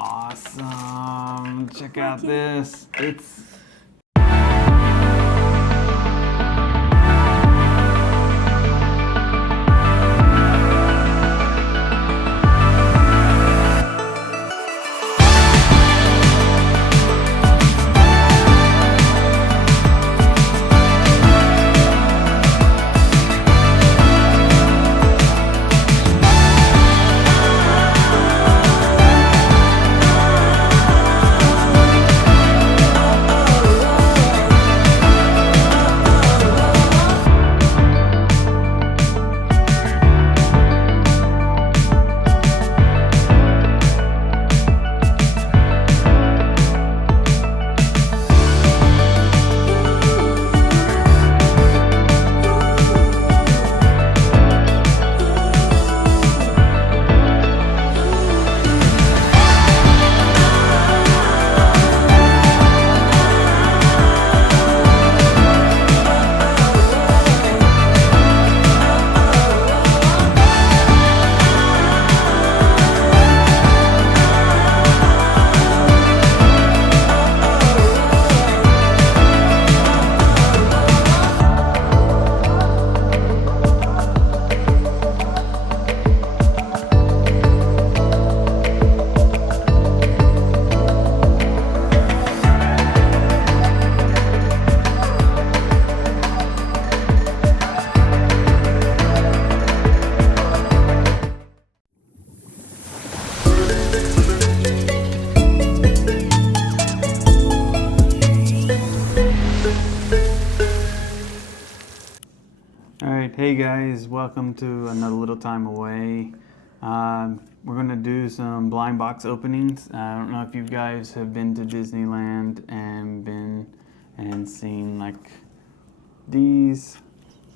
Awesome. Check out this. It's Hey guys, welcome to another little time away. We're going to do some blind box openings. I don't know if you guys have been to Disneyland and seen like these.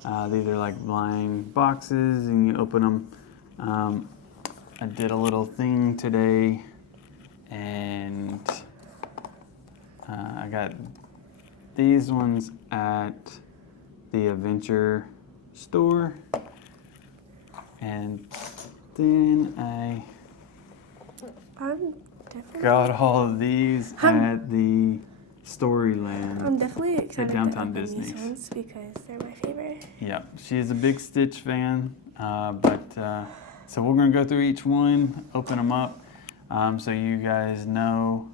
These are like blind boxes and you open them. I did a little thing today and I got these ones at the Adventure store, and then I got all of these at the Storyland. I'm definitely excited at downtown to open Disney. These ones because they're my favorite. Yeah, she is a big Stitch fan, so we're gonna go through each one, open them up, so you guys know.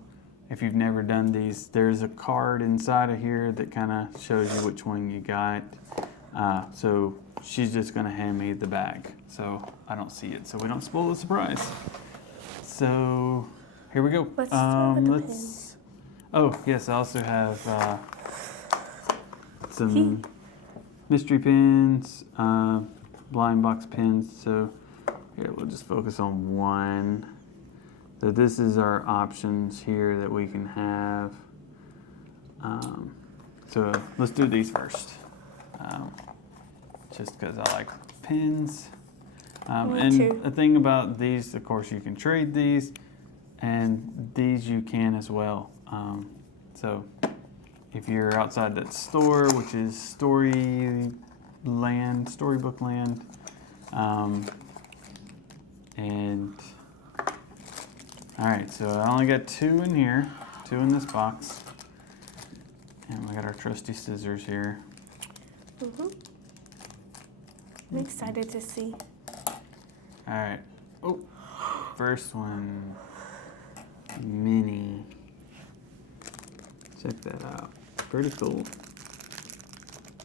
If you've never done these, there's a card inside of here that kind of shows you which one you got. So she's just gonna hand me the bag, so I don't see it, so we don't spoil the surprise. So here we go. Let's start with the pins. Oh yes, I also have some mystery pins, blind box pins. So here we'll just focus on one. So this is our options here that we can have. So let's do these first. Just because I like pins. And the thing about these, of course, you can trade these, and these you can as well. So if you're outside that store, which is Storybook Land, and all right, so I only got two in here, two in this box, and we got our trusty scissors here. I'm excited to see. All right. Oh, first one, Minnie. Check that out. Pretty cool.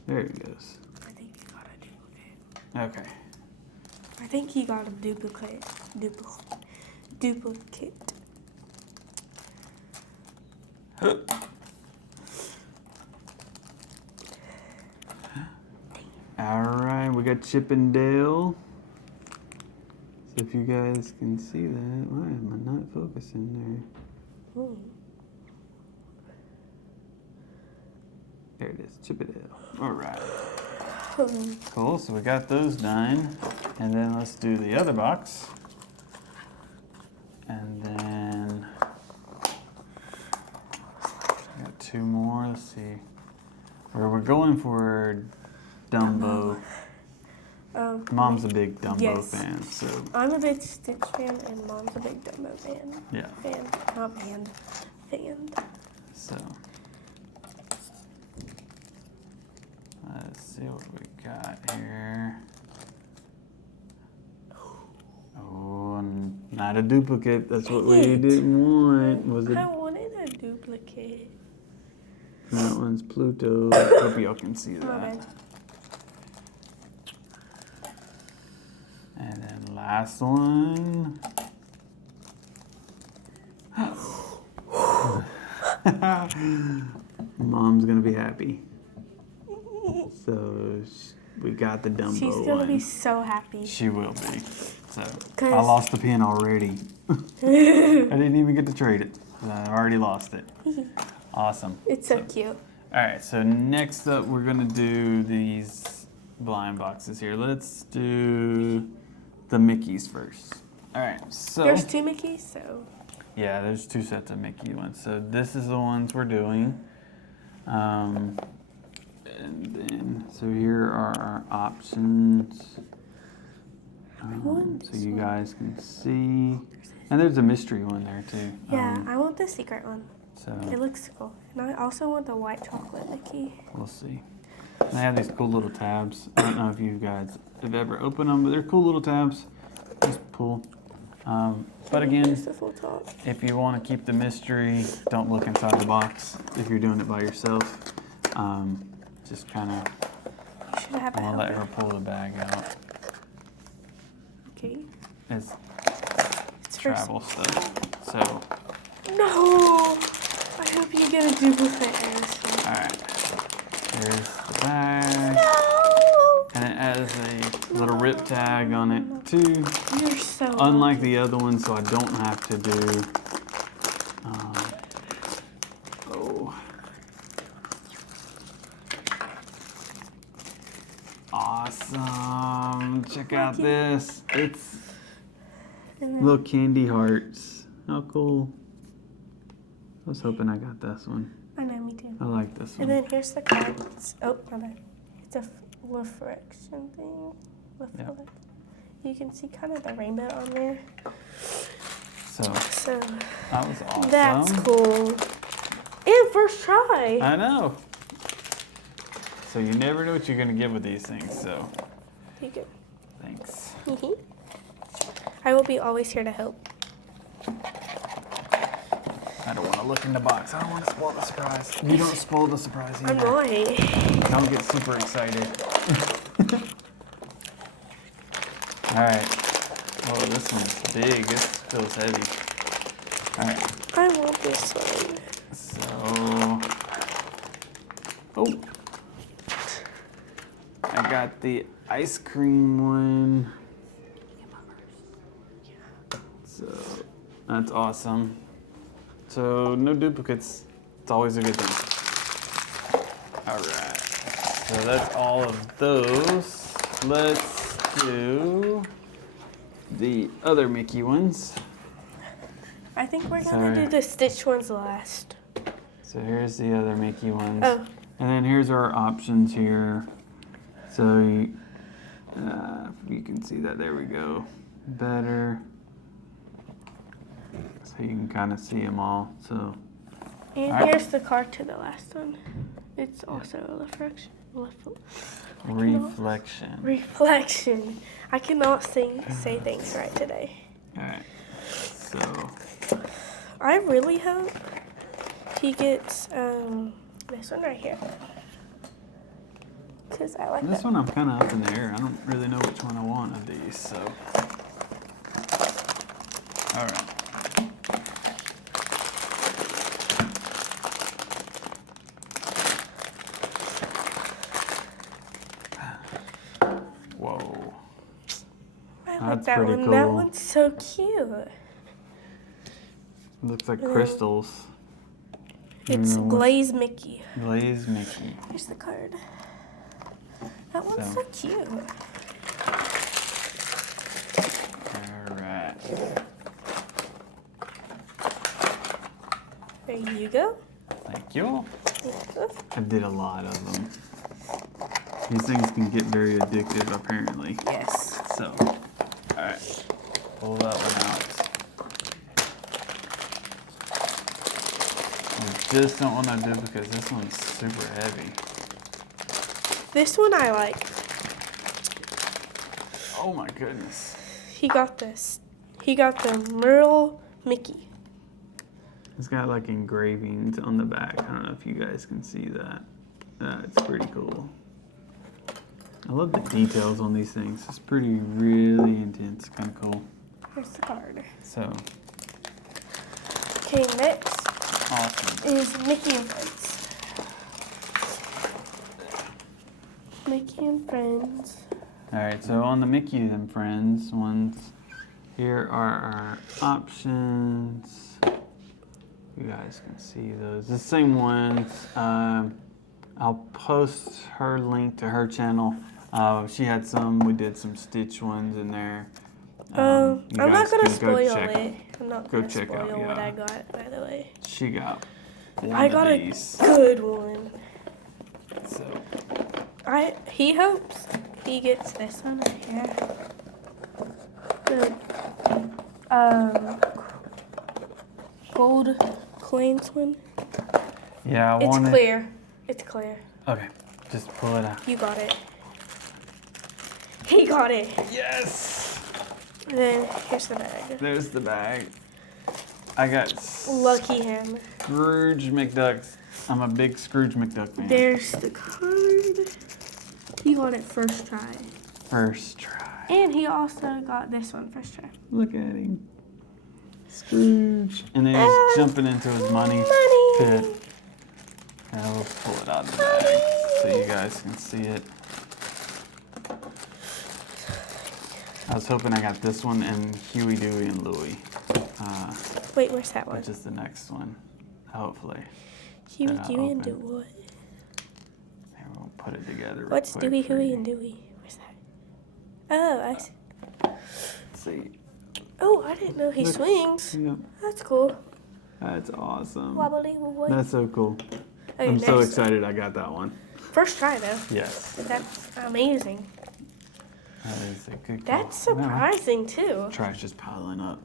There it goes. I think you got a duplicate. Okay. I think he got a duplicate. Alright, we got Chip and Dale. So if you guys can see that, why am I not focusing there? There it is, Chip and Dale. Alright. Cool, so we got those done. And then let's do the other box. And then I got two more, let's see. We're going for Dumbo. Mom's a big Dumbo Yes. fan, so I'm a big Stitch fan, and Mom's a big Dumbo fan. yeah. Fan, not band. Fan. So let's see what we got here. Oh, not a duplicate. That's what we Dang it. didn't want. Was it? I wanted a duplicate. That one's Pluto. Hope y'all can see My that. bad. And then last one. Mom's gonna be happy. So we got the Dumbo She's gonna one. be so happy. She will be. So I 'Cause- lost the pin already. I didn't even get to trade it. I already lost it. Awesome. It's so cute. All right. So next up, we're gonna do these blind boxes here. Let's do the Mickeys first. All right. So There's 2 Mickeys, so yeah, there's 2 sets of Mickey ones. So this is the ones we're doing. And then, so here are our options. So you guys can see. And there's a mystery one there too. yeah, I want the secret one. It So looks cool. And I also want the white chocolate Mickey. we'll see. And they have these cool little tabs. I don't know if you guys have ever opened them, but they're cool little tabs. Just pull. But again, Here's the full top. if you want to keep the mystery, don't look inside the box if you're doing it by yourself. Just kind of, You should have a I'm going to let helmet. her pull the bag out. Okay. It's It's for travel stuff. So, No! I hope you get a duplicate in this one. alright. There's the bag. No! And it has a little rip tag on it too. You're so Unlike the other one, so I don't have to do. Oh. Awesome. Check out this. It's And then, little candy hearts. How cool. I was hoping I got this one. I know, me too. I like this And one. then here's the cards. Oh, my bad. It's a reflection thing. Reflect. You can see kind of the rainbow on there. So So that was awesome. that's cool. And first try. I know. So you never know what you're gonna get with these things. So You go. thanks. I will be always here to help. I don't want to look in the box. I don't want to spoil the surprise. You don't spoil the surprise I'm either. not. Don't get super excited. All right. Oh, this one's big. This feels heavy. All right. I want this one. So, oh, I got the ice cream one. So that's awesome. So no duplicates. It's always a good thing. All right. So that's all of those. Let's do the other Mickey ones. I think we're Sorry. gonna do the Stitch ones last. So here's the other Mickey ones. Oh, And then here's our options here. So you can see that. There we go. Better. So you can kind of see them all. So and Alright. here's the card to the last one. It's also a reflection. reflection. Reflection. I cannot say things right today. All right. So I really hope he gets this one right here. Because I like this that. one I'm kind of up in the air. I don't really know which one I want of these. So all right. Whoa. I like That's that pretty one. That cool. one's so cute. Looks like Yeah. crystals. It's Mm, Glazed Mickey. Glazed Mickey. Here's the card. That one's So- so cute. All right. There you go. Thank you. I did a lot of them. These things can get very addictive, apparently. Yes. So, alright. Pull that one out. I just don't want to do because this one's super heavy. This one I like. Oh my goodness. He got this. He got the Merle Mickey. It's got like engravings on the back. I don't know if you guys can see that. It's pretty cool. I love the details on these things. It's really intense. Kind of cool. Here's the card. So, Okay, next awesome. is Mickey and Friends. Mickey and Friends. Alright, so on the Mickey and Friends ones, here are our options. You guys can see those. The same ones. I'll post her link to her channel. She had some. We did some Stitch ones in there. I'm not guys gonna can spoil check- it. I'm not go gonna check spoil out, what yeah. I got, by the way. She got one I got of a these. good one. So, He hopes he gets this one right here. The gold coins one. yeah, I It's wanted. clear. It's clear. Okay, just pull it out. You got it. He got it. Yes! And then here's the bag. There's the bag. I got Lucky him. Scrooge McDuck. I'm a big Scrooge McDuck fan. There's the card. He got it first try. First try. And he also got this one first try. Look at him. Scrooge. And then he's jumping into his money pit. And we'll pull it out of the bag so you guys can see it. I was hoping I got this one and Huey, Dewey, and Louie. Wait, where's that one? Which is the next one, hopefully. Huey, I'll Dewey, and open. Dewey. Here, we'll put it together real What's quick Dewey, for Huey, you. and Dewey? Where's that? Oh, I see. Let's see. Oh, I didn't know he Look. swings. Yep, That's cool. that's awesome. Wobbly wobbly. That's so cool. Okay, I'm so next. excited I got that one. First try though. Yes, That's amazing. that is a good call. That's Wow. surprising too. Trash just piling up.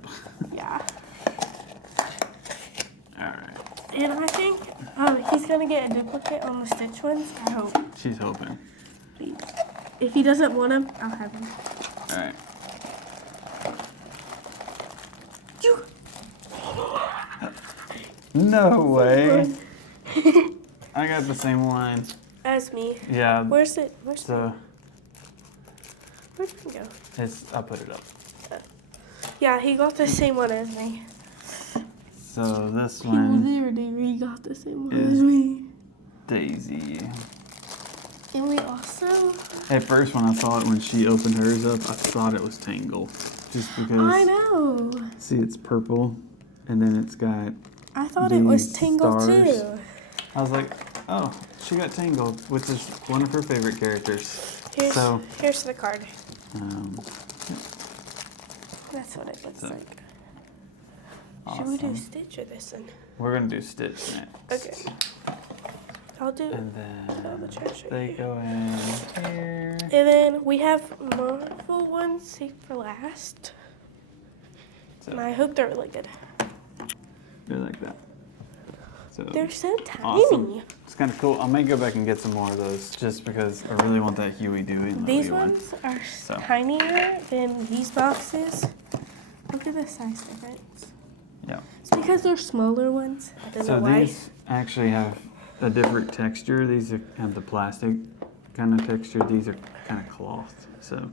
Yeah. All right, And I think he's gonna get a duplicate on the Stitch ones. I hope. she's hoping. Please. If he doesn't want them, I'll have them. All right. You. No way. I got the same one. As me. Yeah. Where's it? Where'd it go? I'll put it up. Yeah, he got the same one as me. So this He one, literally got the same one is- as me. Daisy. And we also. At first, when I saw it when she opened hers up, I thought it was Tangle, just because. I know. See, it's purple, and then it's got. I thought it was These Tangled stars. too. I was like, oh, she got Tangled, which is one of her favorite characters. Here's, So, here's the card. That's what it looks So, like. Should we do awesome. Stitch or this one? We're gonna do Stitch next. Okay. I'll do And all the then trash right they here. go in here. And then we have Marvel ones saved for last. So And I hope they're really good. they're like that. So They're so tiny. awesome. It's kind of cool. I may go back and get some more of those just because I really want that Huey, Dewey, and These Louie one. ones are So. tinier than these boxes. Look at the size difference. Yeah. It's because they're smaller ones. I don't So know why. these actually have a different texture. These have the plastic kind of texture. These are kind of cloth. So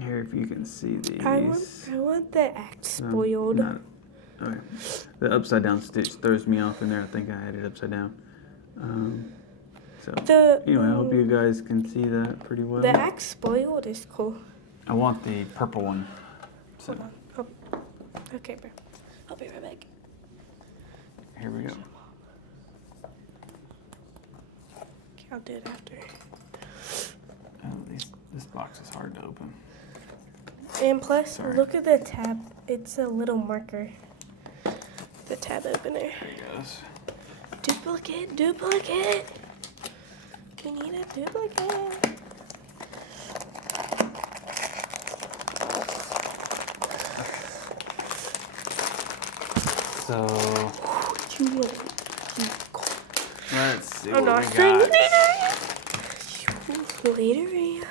here, if you can see these. I want the act spoiled. Okay. The upside down stitch throws me off in there. I think I had it upside down. Anyway, I hope you guys can see that pretty well. The act spoiled is cool. I want the purple one. So Hold on. Oh. Okay, bro. I'll be right back. here we go. Okay, I'll do it after. Oh, this box is hard to open. And plus, Sorry. look at the tab. It's a little marker. The tab opener. There it goes. Duplicate, duplicate. We need a duplicate. So let's see I'm what not we saying got. Later.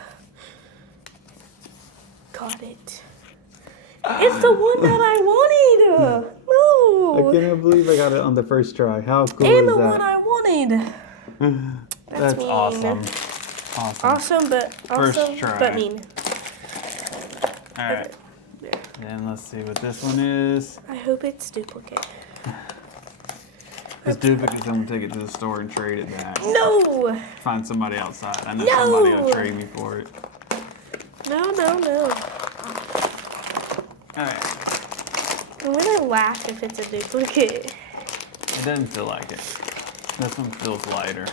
Got it. It's the one that I wanted. No. I cannot believe I got it on the first try. How cool And is the that? one I wanted. That's mean. awesome. Awesome, but First try. but mean. All right. There. Then let's see what this one is. I hope it's duplicate. This duplicate, I'm gonna take it to the store and trade it back. No. Find somebody outside. I know No. somebody will trade me for it. No. All right. I'm gonna laugh if it's a duplicate. It doesn't feel like it. This one feels lighter.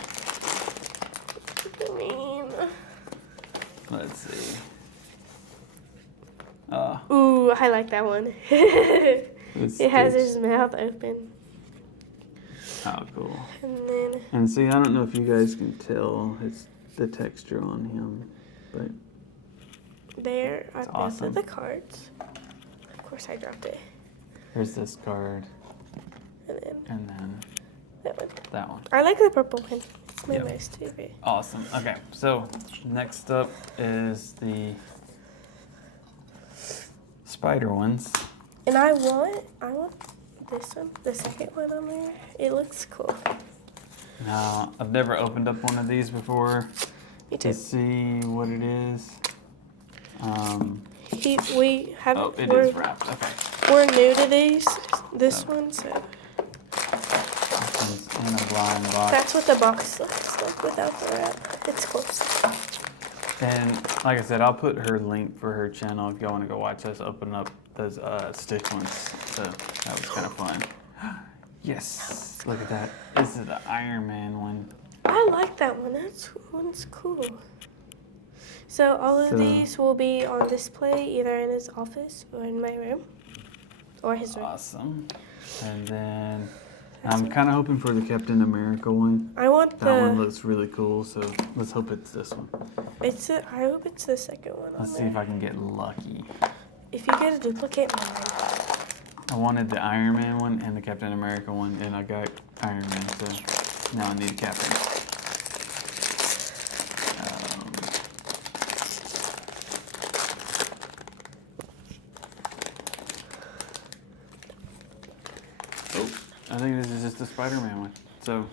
I mean. Let's see. Ooh, I like that one. It has his mouth open. Oh, cool. And then And see, I don't know if you guys can tell it's the texture on him, but there are both awesome. of the cards. Of course, I dropped it. here's this card, And then and then that one. that one. I like the purple one. It's my Yep. most favorite. Awesome. Okay, so next up is the spider ones. And I want this one, the second one on there. It looks cool. Now, I've never opened up one of these before Me to too. see what it is. We haven't. Oh, it we're, is wrapped. Okay. we're new to this Oh. one, so This one's in a blind box. that's what the box looks like without the wrap. It's cool. And like I said, I'll put her link for her channel if y'all want to go watch us open up those Stitch ones. So that was kind of fun. Yes, look at that. This is the Iron Man one. I like that one. That one's cool. So all of these will be on display either in his office or in my room or his room. Awesome. And then I'm kind of hoping for the Captain America one. I want That one looks really cool, so let's hope it's this one. I hope it's the second one. Let's see if I can get lucky. If you get a duplicate, mine. I wanted the Iron Man one and the Captain America one, and I got Iron Man, so now I need a Captain. I think this is just the Spider-Man one. So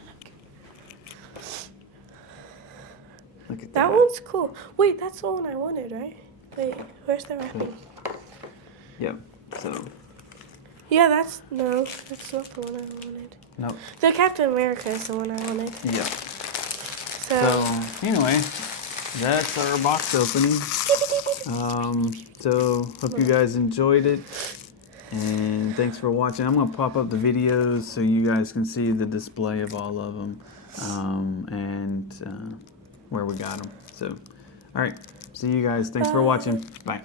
look at That one's cool. Wait, that's the one I wanted, right? Wait, where's the wrapping? Yep. So Yeah, that's not the one I wanted. nope. The Captain America is the one I wanted. Yep. So, So anyway, that's our box opening. So hope you guys enjoyed it, and thanks for watching. I'm gonna pop up the videos so you guys can see the display of all of them, and where we got them. So, all right, see you guys. Thanks for watching. Bye.